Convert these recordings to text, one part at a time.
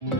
সবাই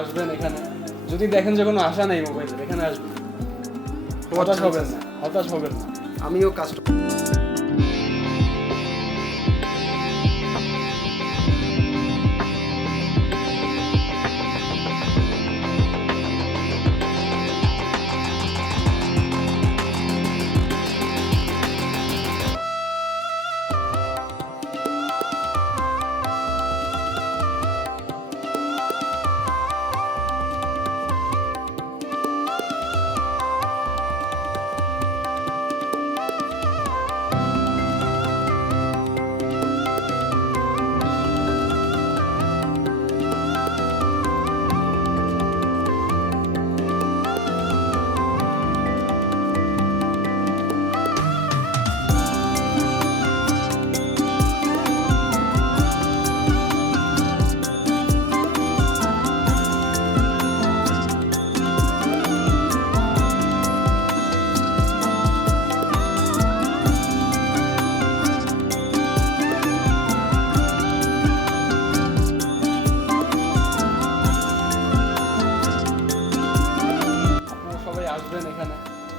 আসবেন এখানে, যদি দেখেন যে কোনো আশা নেই মোবাইলের, এখানে আসবেন, হতাশ হবেন না, হতাশ হবেন না। আমিও কাস্টমার। আসবেন এখানে,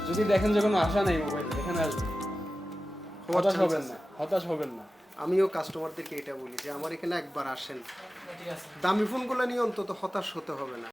যদি দেখেন যে কোনো আশা নেই মোবাইলে, এখানে আসবেন, হতাশ হবেন না, হতাশ হবেন না। আমিও কাস্টমারদেরকে এটা বলি যে আমার এখানে একবার আসেন, দামি ফোনগুলো নিয়ে অন্তত হতাশ হতে হবে না।